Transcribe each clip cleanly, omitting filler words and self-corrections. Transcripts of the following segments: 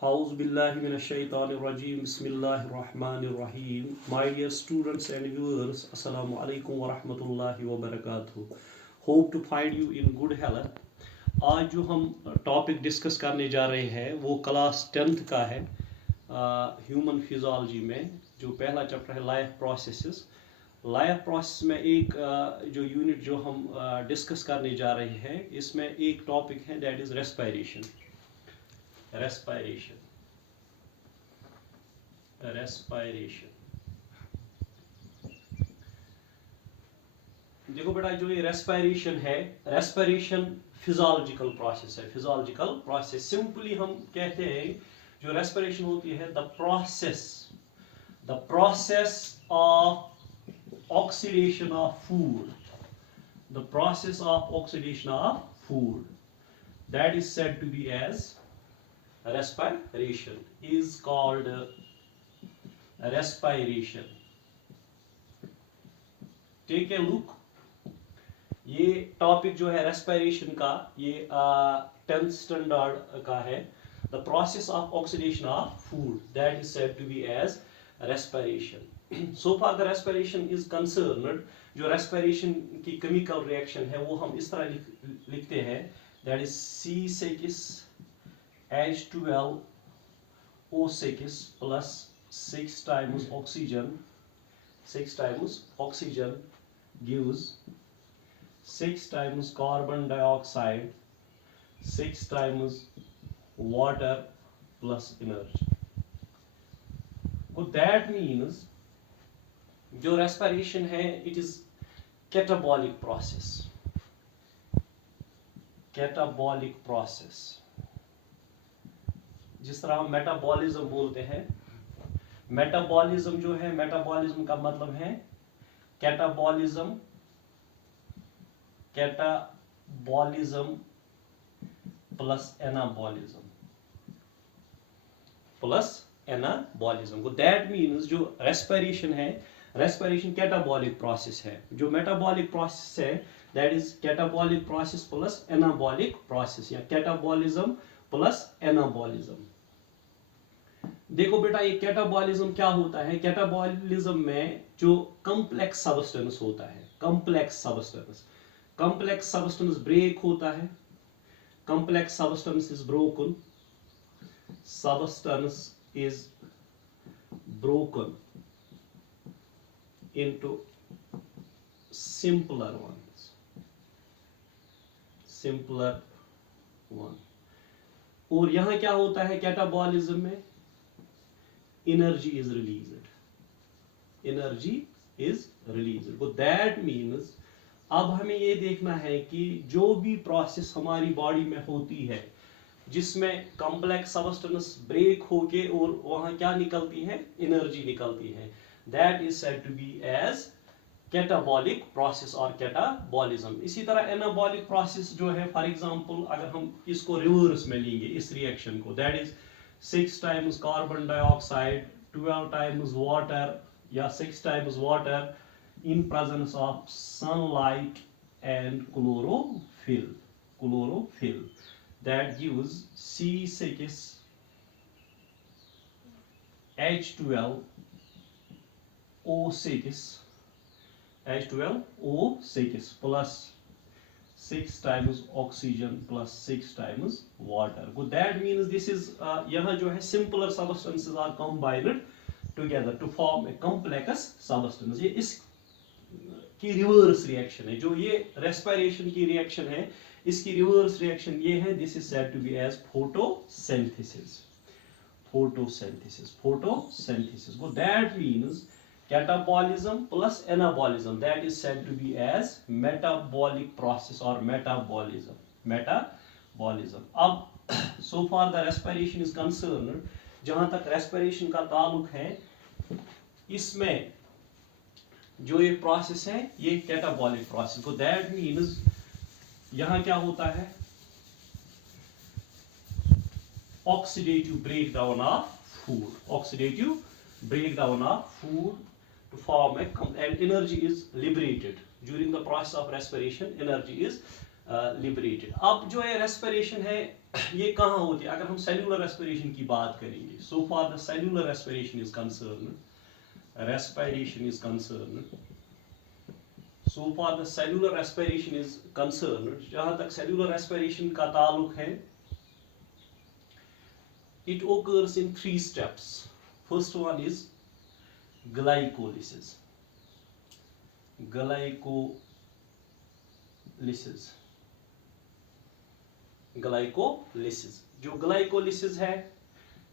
A'udhu billahi minash shaitanir rajim. Bismillahir rahmanir rahim. My dear students and viewers, Assalamu alaikum wa rahmatullahi wa barakatuh. Hope to find you in good health. आज जो हम topic discuss करने जा रहे हैं वो class 10th का है ह्यूमन फिजियोलॉजी में। जो पहला चैप्टर है लाइफ प्रोसेसेस। लाइफ प्रोसेस में एक जो यूनिट जो हम डिस्कस करने जा रहे हैं इसमें एक टॉपिक है दैट इज रेस्पिरेशन। रेस्पिरेशन देखो बेटा, जो ये रेस्पिरेशन है, रेस्पिरेशन फिजियोलॉजिकल प्रोसेस है। फिजियोलॉजिकल प्रोसेस सिंपली हम कहते हैं जो रेस्पिरेशन होती है the process of oxidation of food, the process of oxidation of food that is said to be as respiration, is called respiration. Take a look. ये topic जो है रेस्पिरेशन का ये 10th स्टैंडर्ड का है। The process of oxidation of food that is said to be as respiration. So far the respiration is concerned, जो respiration की chemical reaction है वो हम इस तरह लिखते हैं that is C6H12O6 plus 6 times oxygen gives 6 times carbon dioxide, 6 times water plus energy. So that means जो respiration है it is catabolic process. Catabolic process, जिस तरह हम मेटाबॉलिज्म बोलते हैं। मेटाबॉलिज्म जो है, मेटाबॉलिज्म का मतलब है कैटाबॉलिज्म प्लस एनाबॉलिज्म को दैट मीन्स जो रेस्पिरेशन है, रेस्पिरेशन कैटाबॉलिक प्रोसेस है। जो मेटाबॉलिक प्रोसेस है that is catabolic process plus anabolic process या कैटाबॉलिज्म प्लस एनाबॉलिज्म। देखो बेटा, ये कैटाबॉलिज्म क्या होता है? कैटाबॉलिज्म में जो कॉम्प्लेक्स सब्सटेंस होता है, कॉम्प्लेक्स सब्सटेंस ब्रेक होता है, complex substance is broken, substance is broken into simpler one। और यहां क्या होता है कैटाबॉलिज्म में? Energy is released. तो दैट मीन्स अब हमें ये देखना है कि जो भी प्रोसेस हमारी बॉडी में होती है जिसमें कॉम्प्लेक्स सब्सटेंस ब्रेक होके और वहां क्या निकलती है? एनर्जी निकलती है। That is said to be as catabolic process or catabolism। इसी तरह anabolic process जो है, फॉर एग्जाम्पल अगर हम इसको रिवर्स में लेंगे इस रिएक्शन को, that is 6 times carbon dioxide, 12 times water या 6 times water in presence of sunlight and chlorophyll that gives H12O6 plus 6 times oxygen plus 6 times water. So that means this is यहाँ जो है simpler substances are combined together to form a complex substance। ये इस की reverse reaction है। जो ये respiration की रिएक्शन है इसकी रिवर्स रिएक्शन ये है, this is said to be as photosynthesis. So that means catabolism plus anabolism, that is said to be as metabolic process or metabolism। अब so far the respiration is concerned, जहां तक respiration का ताल्लुक है इसमें जो ये प्रोसेस है ये कैटाबॉलिक प्रोसेस को दैट मीन्स यहां क्या होता है? Oxidative breakdown of food to form and energy is liberated during the process of respiration। energy is liberated। अब जो है respiration है ये कहाँ होती है? अगर हम सेल्यूलर रेस्पिरेशन की बात करेंगे, so far the cellular respiration is concern, so far the cellular respiration is concerned, जहाँ तक cellular respiration का ताल्लुक है, it occurs in 3 steps. First one is glycolysis. Glycolysis. जो glycolysis है,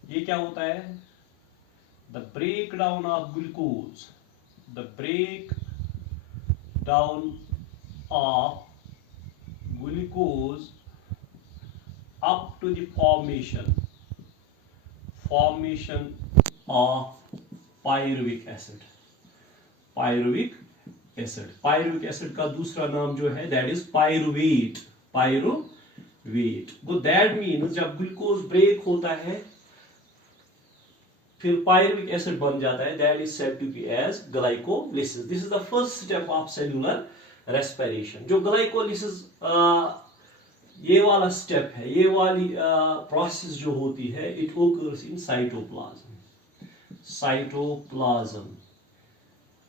ये क्या होता है? The breakdown of glucose. The breakdown of glucose up to the formation of pyruvic acid. Pyruvic acid का दूसरा नाम जो है that is pyruvate. तो that means जब ग्लूकोज ब्रेक होता है फिर pyruvic acid बन जाता है, that is said to be as glycolysis. This is the first step of cellular respiration. जो glycolysis ये वाला स्टेप है, ये वाली प्रोसेस जो होती है, it occurs in cytoplasm.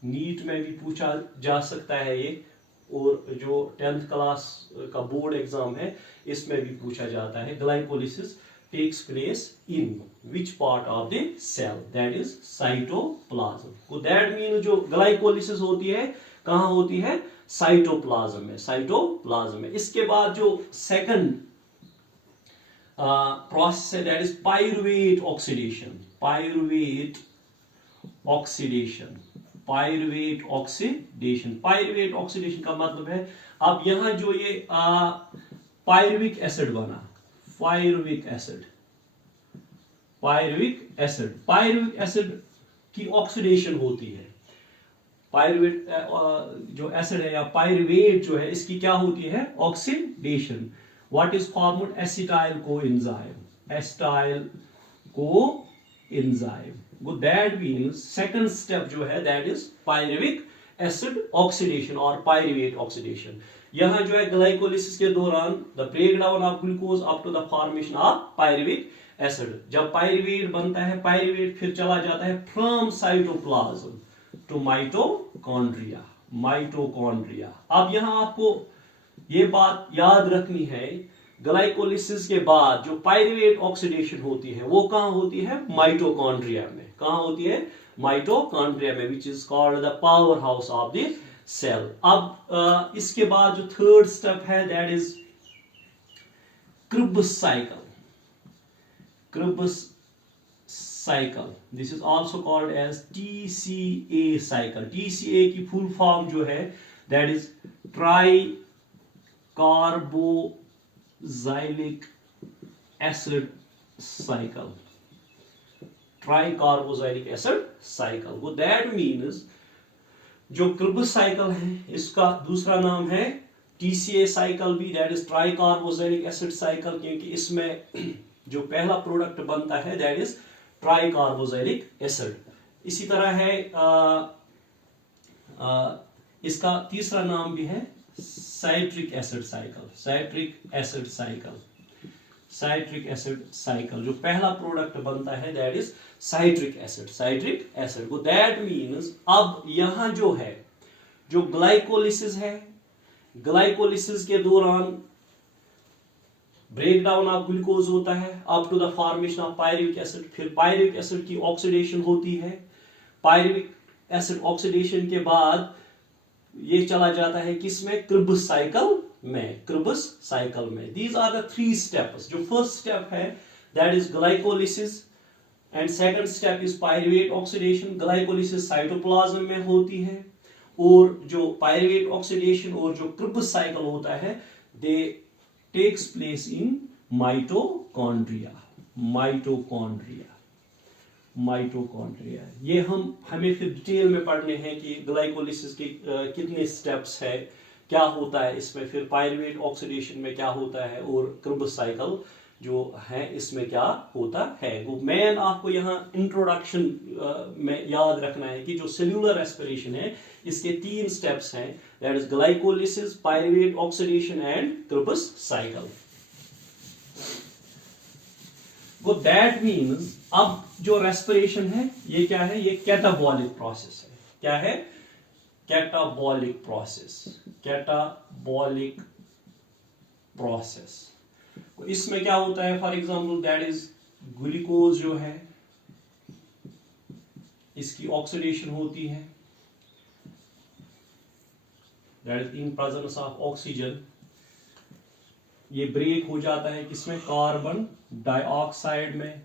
NEET में भी पूछा जा सकता है ये, और जो 10th क्लास का बोर्ड एग्जाम है इसमें भी पूछा जाता है. Glycolysis takes place in which part of the cell? That is cytoplasm. तो दैट मीन जो ग्लाइकोलिसिस होती है कहाँ होती है? साइटोप्लाज्म में. इसके बाद जो सेकंड प्रोसेस है that is pyruvate oxidation. Pyruvate oxidation का मतलब है, अब यहां जो ये पाइरुविक एसिड बना, पाइरुविक एसिड की ऑक्सीडेशन होती है. पाइरुवेट जो एसिड है या पाइरुवेट जो है, इसकी क्या होती है? Oxidation. What is formed? Acetyl coenzyme. That means second step जो है that is pyruvic acid oxidation और पाइरुवेट ऑक्सीडेशन. यहां जो है ग्लाइकोलिसिस के दौरान the breakdown of glucose up to the formation of pyruvic acid. जब पाइरुवेट बनता है, पाइरुवेट फिर चला जाता है फ्रॉम साइटोप्लाज्म टू माइटोकॉन्ड्रिया. अब यहां आपको ये बात याद रखनी है, ग्लाइकोलिसिस के बाद जो पाइरुवेट ऑक्सीडेशन होती है वो कहां होती है? माइटोकॉन्ड्रिया में. कहां होती है? माइटोकॉन्ड्रिया में, which is called the power house of the cell. अब इसके बाद जो थर्ड स्टेप है that is Krebs cycle. This is also called as TCA cycle. TCA की फुल फॉर्म जो है that is tricarboxylic acid cycle. वो that means जो क्रिब्स साइकिल है इसका दूसरा नाम है TCA साइकिल भी, that is tricarboxylic acid cycle, क्योंकि इसमें जो पहला प्रोडक्ट बनता है that is tricarboxylic acid. इसी तरह है इसका तीसरा नाम भी है साइट्रिक एसिड साइकिल. जो पहला प्रोडक्ट बनता है दैट इज साइट्रिक एसिड. वो दैट मीन्स अब यहां जो है जो ग्लाइकोलिसिस है, ग्लाइकोलिसिस के दौरान ब्रेकडाउन ऑफ ग्लूकोज होता है up to the formation of pyruvic acid. फिर पाइरुविक एसिड की ऑक्सीडेशन होती है. पाइरुविक एसिड ऑक्सीडेशन के बाद ये चला जाता है किसमें? क्रिब्स साइकिल में. These are the 3 steps. जो फर्स्ट स्टेप है that is glycolysis and second step is pyruvate oxidation. Glycolysis cytoplasm में होती है, और जो पाइरुवेट ऑक्सीडेशन और जो क्रिब्स साइकिल होता है दे टेक्स प्लेस इन माइटोकॉन्ड्रिया. ये हमें फिर डिटेल में पढ़ने हैं कि ग्लाइकोलिसिस के कितने स्टेप्स है, क्या होता है इसमें, फिर पाइरुवेट ऑक्सीडेशन में क्या होता है, और क्रिब्स साइकिल जो है इसमें क्या होता है. वो मेन आपको यहाँ इंट्रोडक्शन में याद रखना है कि जो सेल्यूलर रेस्पिरेशन है इसके 3 स्टेप्स हैं, that is glycolysis, pyruvate oxidation and cribs cycle. को दैट मीन्स अब जो रेस्पिरेशन है ये क्या है, ये कैटाबॉलिक प्रोसेस है। क्या है? Catabolic process. Catabolic process. इसमें क्या होता है, for example that is glucose जो है इसकी ऑक्सीडेशन होती है, that is in presence of oxygen. ये ब्रेक हो जाता है किसमें, कार्बन डाइऑक्साइड में,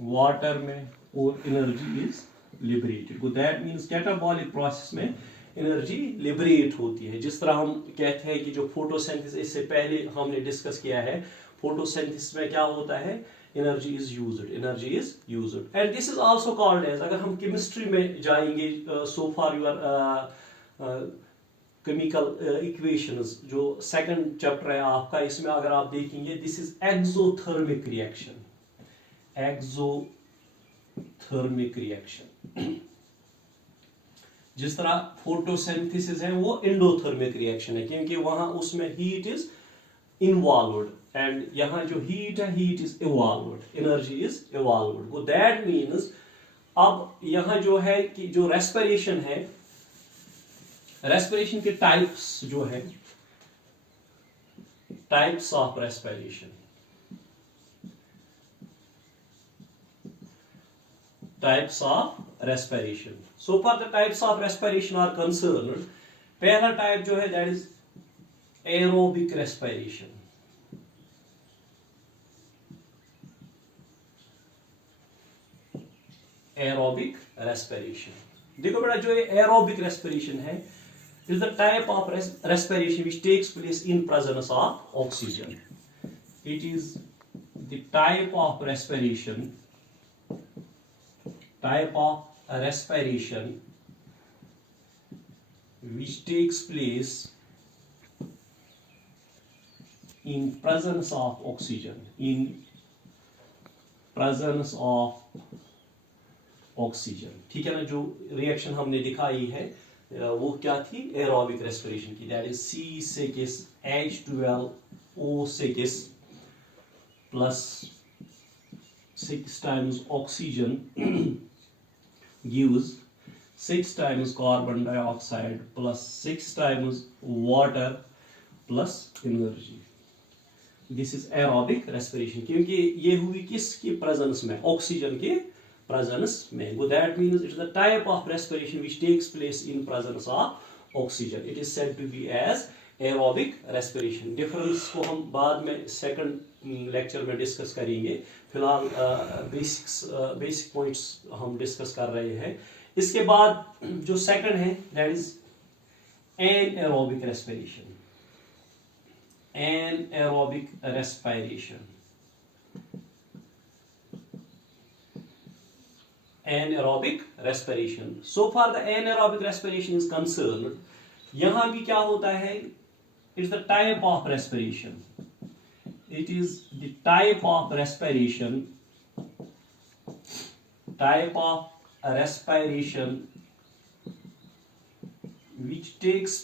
वाटर में, और एनर्जी इज लिबरेटेड। तो दैट मींस कैटाबॉलिक प्रोसेस में एनर्जी लिबरेट होती है। जिस तरह हम कहते हैं कि जो फोटोसिंथेसिस, इससे पहले हमने डिस्कस किया है, फोटोसिंथेसिस में क्या होता है, energy is used and this is also called as, अगर हम केमिस्ट्री में जाएंगे, so for your chemical equations जो सेकंड चैप्टर है आपका, इसमें अगर आप देखेंगे this is exothermic reaction. Exothermic reaction. जिस तरह फोटोसिंथेसिस है वो एंडोथर्मिक रिएक्शन है, क्योंकि वहां उसमें हीट इज इन्वॉल्व्ड एंड यहाँ जो हीट है, heat is evolved, energy is evolved. तो दैट मीन्स अब यहाँ जो है कि जो रेस्पिरेशन है, रेस्पिरेशन के टाइप्स जो है, types of respiration, types of respiration. So far the types of respiration are concerned. पहला टाइप जो है that is aerobic respiration. Aerobic respiration. देखो बेटा, जो ये aerobic respiration है is the type of respiration which takes place in presence of oxygen. It is the type of respiration which takes place in presence of oxygen. In presence of oxygen. ठीक है ना? जो reaction हमने दिखाई है वो क्या थी, एरोबिक रेस्पिरेशन की, that is C6 H12O6 plus 6 times oxygen gives 6 times carbon dioxide plus 6 times water plus energy. This is aerobic respiration, क्योंकि ये हुई किसकी प्रेजेंस में, ऑक्सीजन के प्रेजेंस में. So that means it is the type of respiration which takes place in presence of oxygen. It is said to be as aerobic respiration. Difference को हम बाद में सेकंड लेक्चर में डिस्कस करेंगे. फिलहाल बेसिक पॉइंट्स हम discuss कर रहे हैं. इसके बाद जो सेकंड है that is anaerobic respiration. Anaerobic respiration. Anaerobic respiration. So far the anaerobic respiration is concerned. यहां भी क्या होता है? It's the type of respiration. It is the type of respiration. Type of respiration which takes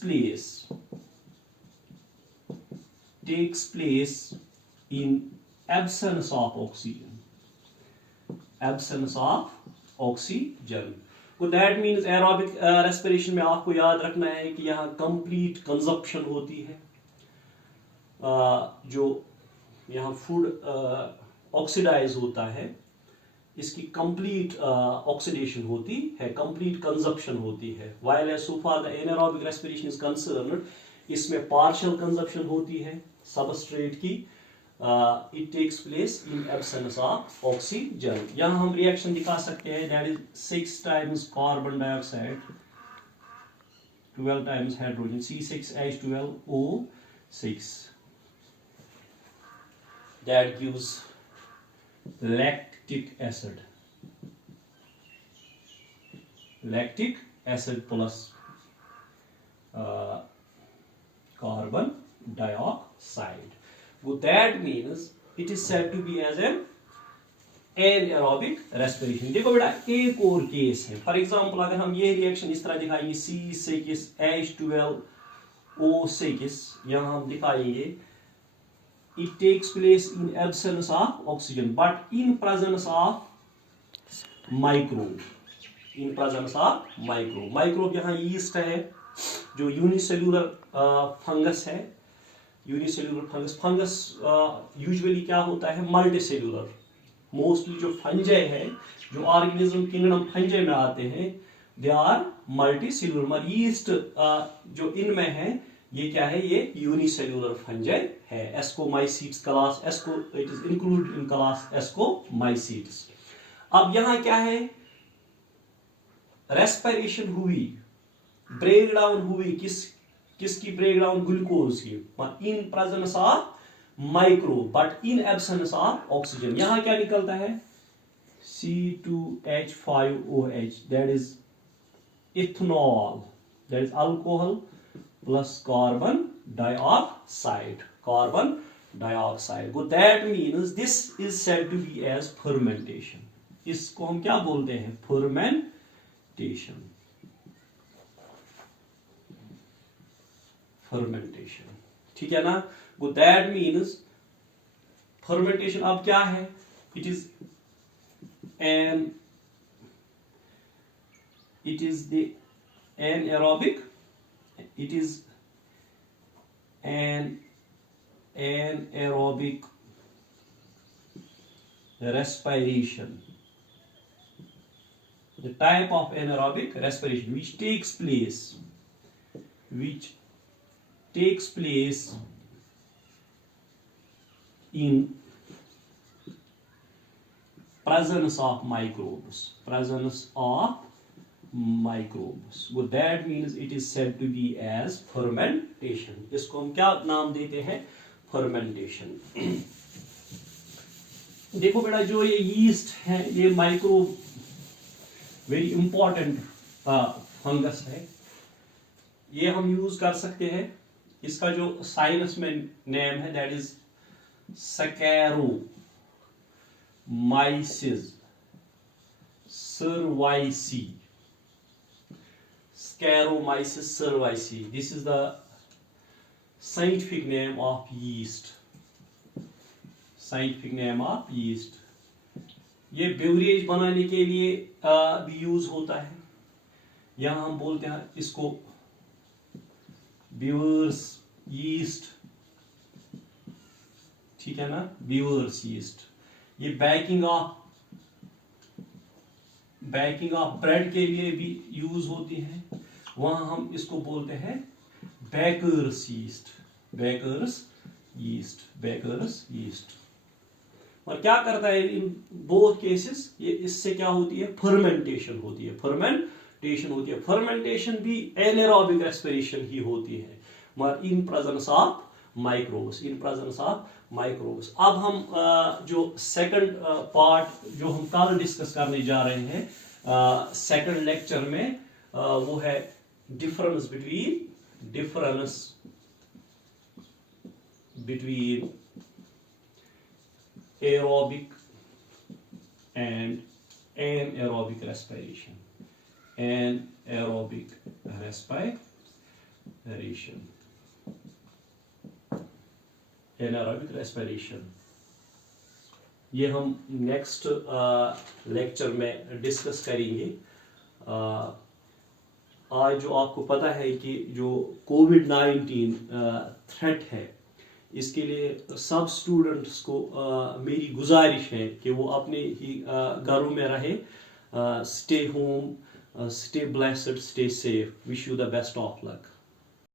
place in absence of oxygen. Absence of oxygen. So that means aerobic respiration में आपको याद रखना है कि यहाँ complete consumption होती है. जो यहाँ फूड ऑक्सीडाइज होता है इसकी कंप्लीट ऑक्सीडेशन होती है, कंप्लीट कंजप्शन होती है. While as so far the anaerobic respiration is concerned, इसमें पार्शियल कंजप्शन होती है सबस्ट्रेट की. It takes place in absence of oxygen. यहाँ हम रिएक्शन दिखा सकते हैं, that is 6 times carbon dioxide 12 times hydrogen C6H12O6. That gives lactic acid. Lactic acid plus carbon dioxide. So that means it is said to be as an anaerobic respiration. देखो बेटा एक और case है. For example अगर हम ये reaction इस तरह दिखाएंगे C6H12O6, यहाँ हम दिखाएंगे it takes place in absence of oxygen but in presence of microbe. In presence of microbe. Microbe यहाँ yeast है जो यूनिसेल्यूलर फंगस है. यूनिसेल्यूलर फंगस यूजुअली क्या होता है, मल्टीसेल्यूलर. मोस्टली जो फंजाई है, जो ऑर्गेनिज्म किंगडम फंजाई में आते हैं, दे आर मल्टीसेल्यूलर. मगर यीस्ट जो इनमें है ये क्या है, ये यूनिसेल्यूलर फंजाई है. Ascomycetes class, asco it is included in class ascomycetes. अब यहाँ क्या है, रेस्पिरेशन हुई, ब्रेक डाउन हुई, किसकी ब्रेक डाउन, ग्लूकोज की, in presence of microbe but in absence of oxygen. यहाँ क्या निकलता है, C2H5OH, that is ethanol, that is alcohol plus carbon dioxide. Carbon dioxide. That means this is said to be as fermentation. इसको हम क्या बोलते हैं, फर्मेंटेशन. फर्मेंटेशन, ठीक है ना. दैट मीन्स फर्मेंटेशन अब क्या है, it is the anaerobic, it is an anaerobic respiration, the type of anaerobic respiration which takes place in presence of microbes. That means it is said to be as fermentation. इसको हम क्या नाम देते हैं, fermentation. देखो बेटा, जो ये यीस्ट है, ये माइक्रोब वेरी इंपॉर्टेंट फंगस है. ये हम यूज कर सकते हैं. इसका जो साइंस में नेम है, that is Saccharomyces cerevisiae. Saccharomyces cerevisiae. This is the scientific name of yeast. Scientific name of yeast. ये बेवरेज बनाने के लिए भी यूज होता है. यहाँ हम बोलते हैं इसको ब्यूअर्स यीस्ट, ठीक है ना, ब्यूअर्स यीस्ट. ये बेकिंग ऑफ ब्रेड के लिए भी यूज होती है. वहां हम इसको बोलते हैं बेकर्स यीस्ट. और क्या करता है इन बोथ केसेस, ये इससे क्या होती है, फर्मेंटेशन होती है. फर्मेंटेशन भी एनारोबिक रेस्पिरेशन ही होती है, मगर इन प्रेजेंस ऑफ माइक्रोब्स. अब हम जो सेकंड पार्ट जो हम कल डिस्कस करने जा रहे हैं सेकंड लेक्चर में, वो है difference between aerobic and anaerobic respiration. Anaerobic respiration. ये हम नेक्स्ट लेक्चर में डिस्कस करेंगे. आज जो आपको पता है कि जो कोविड-19 थ्रेट है, इसके लिए सब स्टूडेंट्स को मेरी गुजारिश है कि वो अपने ही घरों में रहे. Stay home, stay blessed, stay safe. Wish you the best of luck.